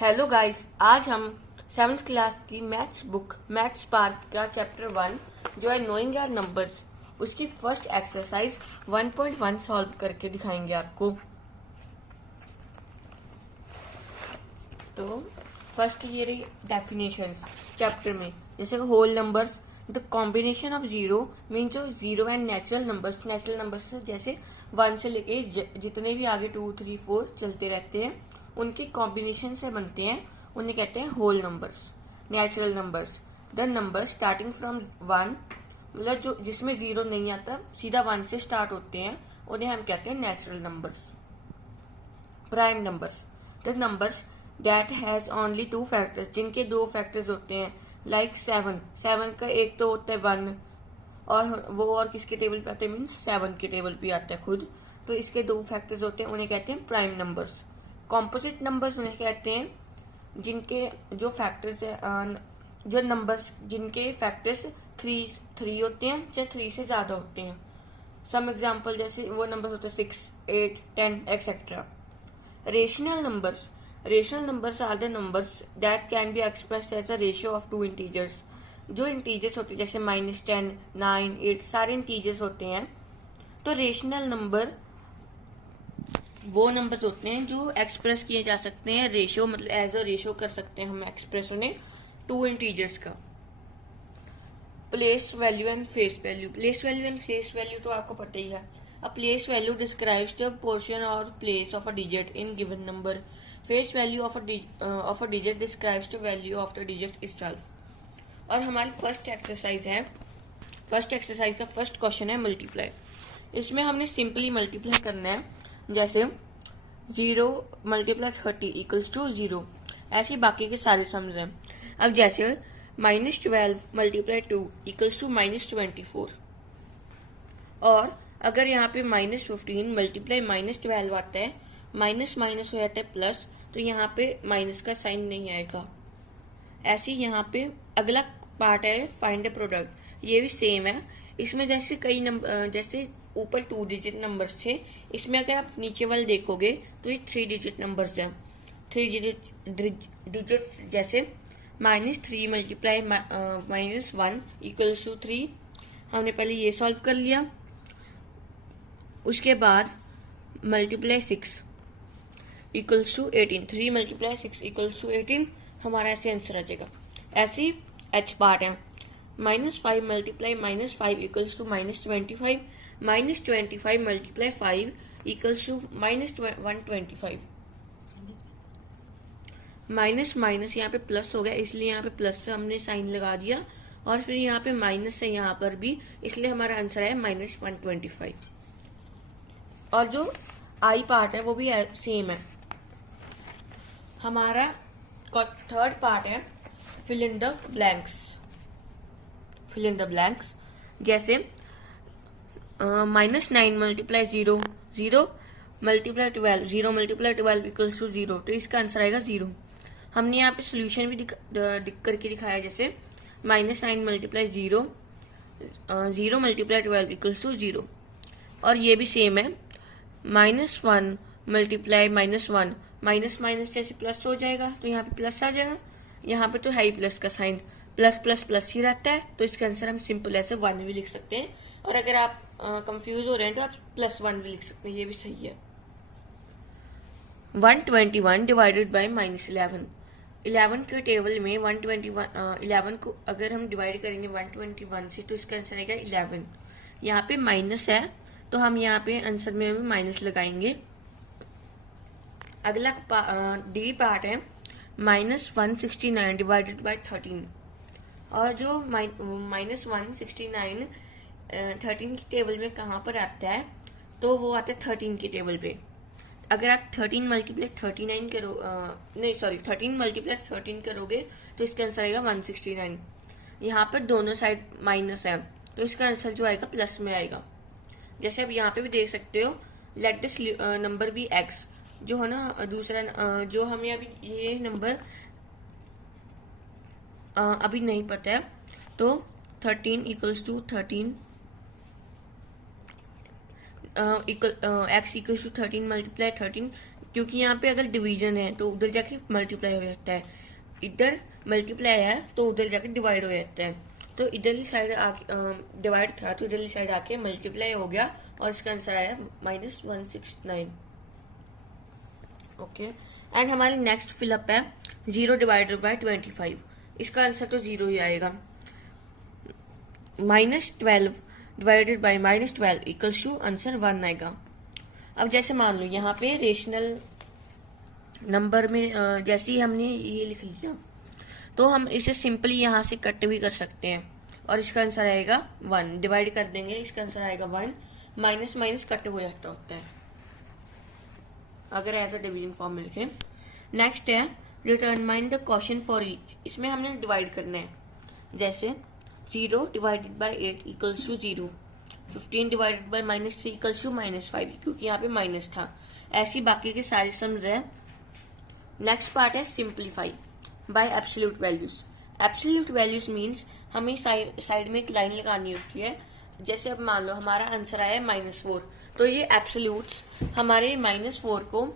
Hello guys, आज हम 7th class की मैथ्स बुक मैथ्स पार्क का चैप्टर 1 जो है नोइंग योर नंबर्स उसकी फर्स्ट एक्सरसाइज 1.1 सॉल्व करके दिखाएंगे आपको। तो फर्स्ट ये रही डेफिनेशंस चैप्टर में, जैसे whole numbers the combination of zero mean जो जीरो एंड नेचुरल नंबर्स जैसे 1 से लेके जितने भी आगे 2, 3, 4 चलते रहते हैं उनके कॉम्बिनेशन से बनते हैं, उन्हें कहते हैं whole numbers. Natural numbers the number starting from 1 मतलब जो जिसमें जीरो नहीं आता, सीधा 1 से स्टार्ट होते हैं, उन्हें हम कहते हैं natural numbers. Prime numbers the numbers that has only 2 factors जिनके 2 फैक्टर्स होते हैं, लाइक 7 का एक तो होता है 1 और वो और किसके टेबल पे आता है, मीन्स 7 के टेबल पे आता है खुद, तो इसके 2 फैक्टर्स होते हैं, उन्हें कहते हैं प्राइम नंबर्स। कॉम्पोजिट नंबर्स उन्हें कहते हैं जिनके जो फैक्टर्स जो नंबर्स जिनके फैक्टर्स 3 होते हैं, चाहे 3 से ज्यादा होते हैं। सम एग्जांपल जैसे वो नंबर्स होते हैं 6, 8, 10 etcetera. Rational numbers are the numbers that can be expressed as a ratio of 2 integers. जो इंटीजर्स होते हैं जैसे -10, 9, 8 सारे इंटीजर्स होते हैं। तो रेशनल नंबर वो नंबर्स होते हैं जो एक्सप्रेस किए जा सकते हैं रेशियो, मतलब एज अ रेशियो कर सकते हैं हम एक्सप्रेस उन्हें 2 इंटीजर्स का। Place value and face value तो आपको पता ही है। A place value describes the portion or place of a digit in given number. Face value of a digit describes the value of the digit itself. और हमारी first exercise का first question है multiply. इसमें हमने simply multiply करना है, जैसे 0 × 30 = 0। ऐसे बाकी के सारे सम्स हैं। अब जैसे -12 × 2 = -24। और अगर यहाँ पे -15 मल्टीप्लाई -12 आता है, माइनस माइनस हो जाता है प्लस, तो यहाँ पे माइनस का साइन नहीं आएगा। ऐसे यहाँ पे अगला पार्ट है फाइंड द प्रोडक्ट, ये भी सेम है। इसमें जैसे कई नंबर जैसे ऊपर 2 डिजिट नंबर्स थे, इसमें अगर आप नीचे वाले देखोगे तो ये 3 डिजिट नंबर्स हैं। 3 डिजिट जैसे -3 × -1 = 3। हमने पहले ये सॉल्व कर लिया। उसके बाद मल्टीप्लाई 6 = 18। 3 × 6 = 18। हमारा ऐसे आंसर आ जाएगा। ऐसे ही एच पार्ट है। -5 × -5 = -25। -25 × 5 = -125। माइनस माइनस यहाँ पे प्लस हो गया, इसलिए यहाँ पे प्लस से हमने साइन लगा दिया, और फिर यहाँ पे माइनस से यहाँ पर भी, इसलिए हमारा आंसर है -125। और जो आई पार्ट है वो भी सेम है। हमारा थर्ड पार्ट है फिल इन द ब्लैंक्स। जैसे -9 × 0 0 × 12 0 × 12 = 0, तो इसका आंसर आएगा 0। हमने यहाँ पे सोल्यूशन भी दिख करके दिखाया, जैसे -9 × 0 0 × 12 = 0। और ये भी सेम है। -1 × -1 माइनस माइनस जैसे प्लस हो जाएगा, तो यहाँ पे प्लस आ जाएगा। यहाँ पे तो है ही प्लस का साइन, प्लस प्लस प्लस ही रहता है, तो इसका आंसर हम सिंपल ऐसे 1 भी लिख सकते हैं। और अगर आप कंफ्यूज हो रहे हैं तो आप +1 भी लिख सकते हैं, ये भी सही है। 121 डिवाइडेड बाय -11। 11 के टेबल में 11 को अगर हम डिवाइड करेंगे 121 से, तो इसका आंसर आएगा 11। यहाँ पे माइनस है, तो हम यहाँ पे आंसर में भी माइनस लगाएंगे। अगला डी पार्ट है -169 डिवाइडेड बाय 13। और जो -169 13 की टेबल में कहाँ पर आता है, तो वो आता है 13 की टेबल पे। अगर आप 13 × 13 करोगे तो इसका आंसर आएगा 169। यहाँ पर दोनों साइड माइनस है, तो इसका आंसर जो आएगा प्लस में आएगा। जैसे आप यहाँ पे भी देख सकते हो, let this number be x, जो है ना दूसरा जो हमें अभी ये नंबर अभी नहीं पता है, तो 13 = 13 x = 13 × 13 क्योंकि यहाँ पे अगर डिवीजन है तो उधर जाके मल्टीप्लाई हो जाता है, इधर मल्टीप्लाई है तो उधर जाके डिवाइड हो जाता है। तो इधरली साइड आके डिवाइड था तो इधरली साइड आके मल्टीप्लाई हो गया और इसका आंसर आया -169। ओके, एंड हमारी नेक्स्ट फिलअप है 0 डिवाइडेड बाय 25। इसका आंसर तो 0 ही आएगा। -12 divided by -12 equals to answer 1 आएगा। अब जैसे मान लो यहाँ पे रेशनल नंबर में जैसे ही हमने ये लिख लिया तो हम इसे सिंपली यहाँ से कट भी कर सकते हैं और इसका आंसर आएगा 1। डिवाइड कर देंगे, इसका आंसर आएगा 1। माइनस माइनस कट हो जाता होता है अगर एज अ डिवीजन फॉर्म में लिखें। नेक्स्ट है determine the question for each. इसमें हमने डिवाइड करना है, जैसे 0 divided by 8 equals to 0, 15 divided by -3 equals to -5, क्योंकि यहाँ पे माइनस था। ऐसी बाकी के सारे सम्स है। नेक्स्ट पार्ट है simplify bye absolute values. Absolute values means हमें साइड में एक लाइन लगानी होती है। जैसे अब मान लो हमारा आंसर आया -4, तो ये एब्सोल्यूट्स हमारे -4 को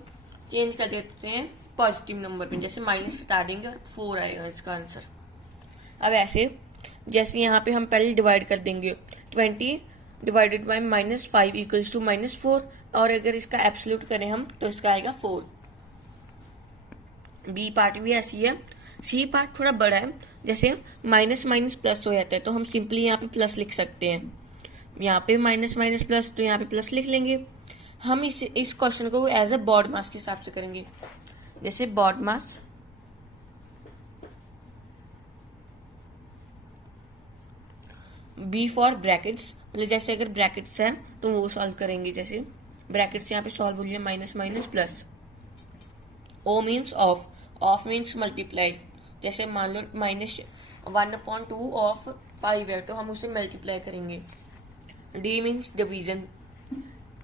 चेंज कर देते हैं पॉजिटिव नंबर पे। जैसे माइनस हटा देंगे और 4 आएगा इसका आंसर। अब ऐसे जैसे यहाँ पे हम पहले डिवाइड कर देंगे 20 डिवाइडेड बाय -5 इक्वल्स टू -4, और अगर इसका एब्सोल्यूट करें हम तो इसका आएगा 4। बी पार्ट भी ऐसी है। सी पार्ट थोड़ा बड़ा है, जैसे माइनस माइनस प्लस हो जाता है तो हम सिंपली यहाँ पे प्लस लिख सकते हैं। यहाँ पे माइनस माइनस प्लस तो यहाँ पे प्लस लिख लेंगे। हम इस क्वेश्चन को एज अ बॉड मास के हिसाब से करेंगे। जैसे BODMAS B for brackets, मतलब जैसे अगर ब्रैकेट्स है तो वो सॉल्व करेंगे। जैसे ब्रैकेट्स यहाँ पे सॉल्व हो लिया minus minus plus. O means of, of means multiply. जैसे मान लो -1/2 ऑफ 5 है तो हम उसे मल्टीप्लाई करेंगे। D means division,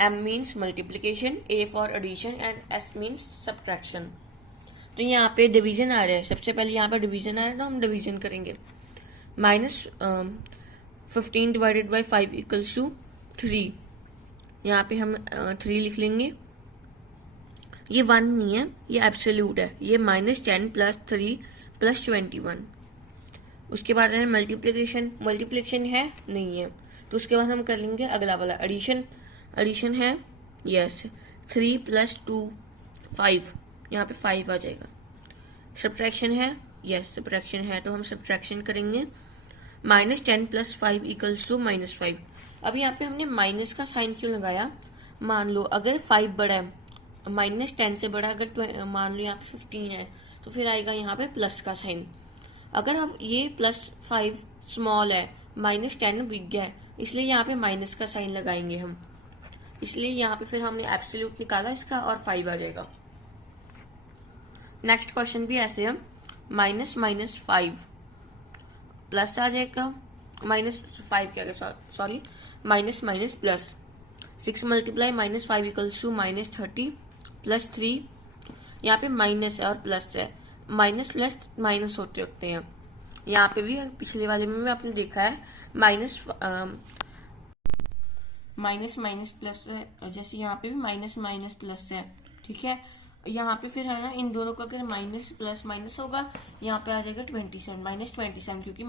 M means multiplication, A for addition and S means subtraction. तो यहाँ पे डिवीजन आ रहा है, सबसे पहले यहाँ पे डिवीजन आ रहा है तो हम डिवीजन करेंगे। -15 डिवाइडेड बाई 5 इक्वल्स टू 3। यहाँ पे हम 3 लिख लेंगे। ये 1 नहीं है, ये एब्सोल्यूट है। ये -10 + 3 + 21। उसके बाद है मल्टीप्लिकेशन, मल्टीप्लिकेशन है नहीं है तो उसके बाद हम कर लेंगे अगला वाला एडिशन। एडिशन है यस, 3 + 2 5, यहाँ पे 5 आ जाएगा। सब्ट्रैक्शन है यस, सब्ट्रैक्शन है तो हम सब्ट्रैक्शन करेंगे। -10 + 5 इक्वल्स टू -5। अब यहाँ पे हमने माइनस का साइन क्यों लगाया? मान लो अगर 5 बड़ा है, -10 से बड़ा अगर मान लो यहाँ पे 15 है तो फिर आएगा यहाँ पे प्लस का साइन। अगर अब ये +5 स्मॉल है, -10 बिग गया है, इसलिए यहाँ पे माइनस का साइन लगाएंगे हम। इसलिए यहाँ पे फिर हमने एब्सोल्यूट निकाला इसका और 5 आ जाएगा। नेक्स्ट क्वेश्चन भी ऐसे है, -5 प्लस आ जाएगा, -5 क्या sorry minus minus plus. 6 multiply -5 equals to -30 + 3। यहाँ पे माइनस है और प्लस है, माइनस प्लस माइनस होते होते हैं। यहाँ पे भी पिछले वाले में भी आपने देखा है माइनस माइनस प्लस है, जैसे यहाँ पे भी माइनस माइनस प्लस है। ठीक है, यहाँ पे फिर है ना, इन दोनों का अगर माइनस प्लस माइनस होगा यहाँ पे आ जाएगा 27 -27, क्योंकि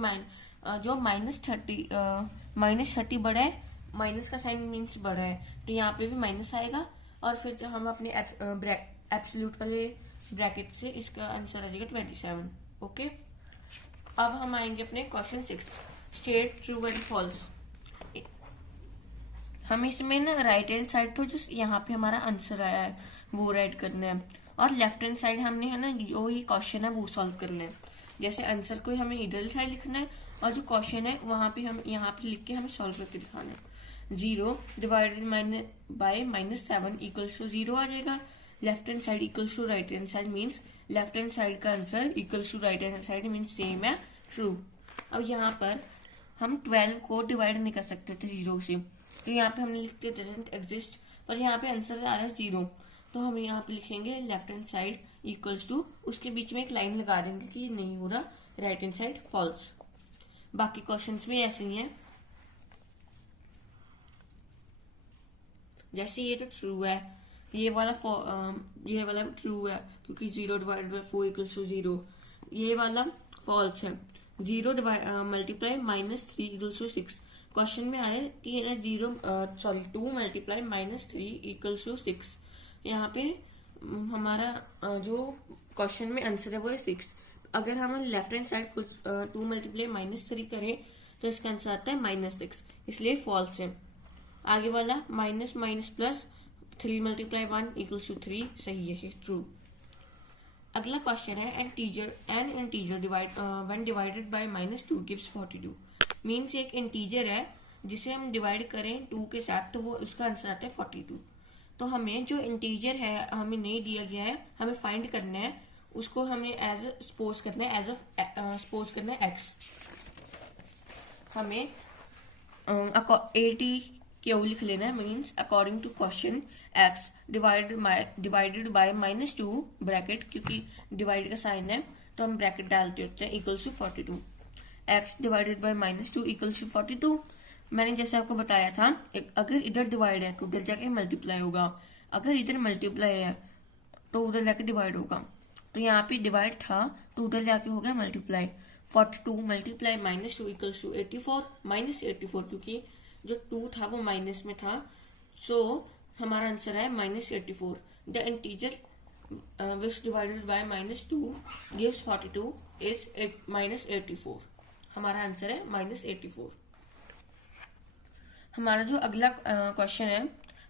जो -30 बड़ा है, माइनस का साइन मीन्स बड़ा है तो यहाँ पे भी माइनस आएगा। और फिर जब हम अपने एब्सोल्यूट वाले ब्रैकेट से इसका आंसर आ जाएगा 27। ओके, अब हम आएंगे अपने question 6, state true and false. हम इसमें ना राइट हैंड साइड तो जो यहाँ पे हमारा आंसर आया है वो राइट करना है, और लेफ्ट हैंड साइड हमने है ना जो ये क्वेश्चन है वो सॉल्व करना है। जैसे आंसर को हमें इधर साइड लिखना है और जो क्वेश्चन है वहां पे हम यहाँ पे लिख के हमें सॉल्व करके दिखाना है। 0 डिवाइडेड बाय -7 इक्वल्स टू 0 आ जाएगा। Left hand side equals to right hand side means left hand side का answer equals to right hand side means same है, ट्रू। अब यहाँ पर हम 12 को डिवाइड नहीं कर सकते थे 0 से, तो यहाँ पे हमने लिखते डजंट एग्जिस्ट, पर यहाँ पे आंसर आ रहा है 0, तो हम यहाँ पे लिखेंगे left hand side equals to, उसके बीच में एक लाइन लगा देंगे कि नहीं हो रहा, राइट हैंड साइड फॉल्स। बाकी क्वेश्चंस भी ऐसे ही हैं। जैसे ये तो ट्रू है, ये वाला ट्रू है क्योंकि 0 डिवाइडेड बाई 4 इक्वल्स टू 0। ये वाला फॉल्स है। 0 मल्टीप्लाई -3 इक्वल्स टू 6। क्वेश्चन में आ रहा है कि 2 मल्टीप्लाई -3 इक्वल्स टू 6। यहाँ पे हमारा जो क्वेश्चन में आंसर है वो है 6। अगर हम लेफ्ट हैंड साइड 2 मल्टीप्लाई -3 करें तो इसका आंसर आता है -6, इसलिए फॉल्स है। आगे वाला minus minus plus 3 multiply 1 equals to 3, सही है, ट्रू। अगला क्वेश्चन है an integer when divided by -2 gives 42। Means एक इंटीजर है जिसे हम डिवाइड करें 2 के साथ तो वो उसका आंसर आता है 42। तो हमें जो इंटीजर है हमें नहीं दिया गया है, हमें फाइंड करना है, उसको हमें एज सपोज करना है x। हमें 80 क्यों लिख लेना है, means according to question x divided by -2 bracket, क्योंकि डिवाइड का साइन है तो हम ब्रैकेट डालते होते हैं, equals to 42। x divided by -2 equals to 42। मैंने जैसे आपको बताया था, अगर इधर डिवाइड है तो उधर जाके मल्टीप्लाई होगा, अगर इधर मल्टीप्लाई है तो उधर जाके डिवाइड होगा। तो यहाँ पे डिवाइड था तो उधर जाके हो गया मल्टीप्लाई। 42 मल्टीप्लाई -2 इक्वल्स टू 84, -84 क्योंकि जो 2 था वो माइनस में था, सो हमारा आंसर है -84। The integer which divided by -2 gives 42 is -84। हमारा आंसर है -84। हमारा जो अगला क्वेश्चन है,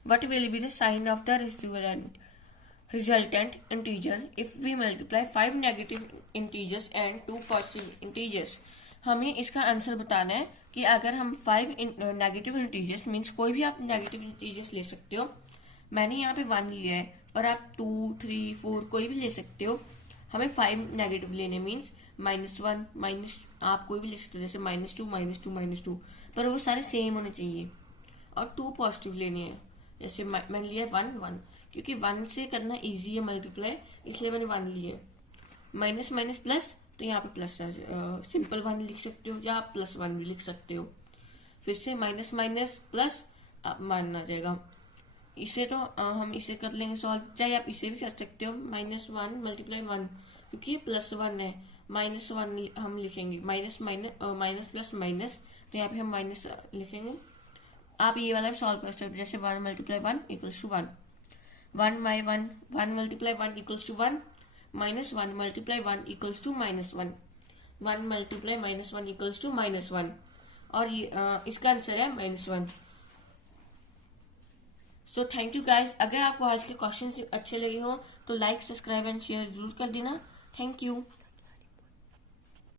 what will be the sign of the resultant integer if we multiply 5 negative integers and 2 positive integers। हमें इसका आंसर बताना है कि अगर हम 5 नेगेटिव इंटीजर्स, मीन्स कोई भी आप नेगेटिव इंटीजर्स ले सकते हो, मैंने यहाँ पे 1 लिया है पर आप 2, 3, 4 कोई भी ले सकते हो। हमें 5 नेगेटिव लेने, मीन्स -1 आप कोई भी ले सकते हो, जैसे -2 -2 पर वो सारे सेम होने चाहिए। और 2 पॉजिटिव लेने हैं, जैसे मैंने लिया 1 1 क्योंकि 1 से करना इजी है मल्टीप्लाई, इसलिए मैंने 1 लिया है। माइनस माइनस प्लस, तो यहाँ पे प्लस सिंपल 1 लिख सकते हो या आप +1 भी लिख सकते हो। फिर से माइनस माइनस प्लस, आप मानना आ जाएगा। इसे तो हम इसे कर लेंगे सॉल्व, चाहे आप इसे भी कर सकते हो, -1 मल्टीप्लाई 1 क्योंकि ये +1 है, -1 हम लिखेंगे, माइनस प्लस माइनस, तो यहाँ पे हम माइनस लिखेंगे। आप ये वाला भी सॉल्व कर सकते हो, जैसे 1 multiply 1 equals to 1, 1 by 1 multiply 1 equals to 1, -1 multiply 1 equals to -1, 1 multiply -1 equals to -1, और इसका आंसर है -1। So thank you guys. अगर आपको आज के क्वेश्चन अच्छे लगे हो तो लाइक, सब्सक्राइब एंड शेयर जरूर कर देना। Thank you.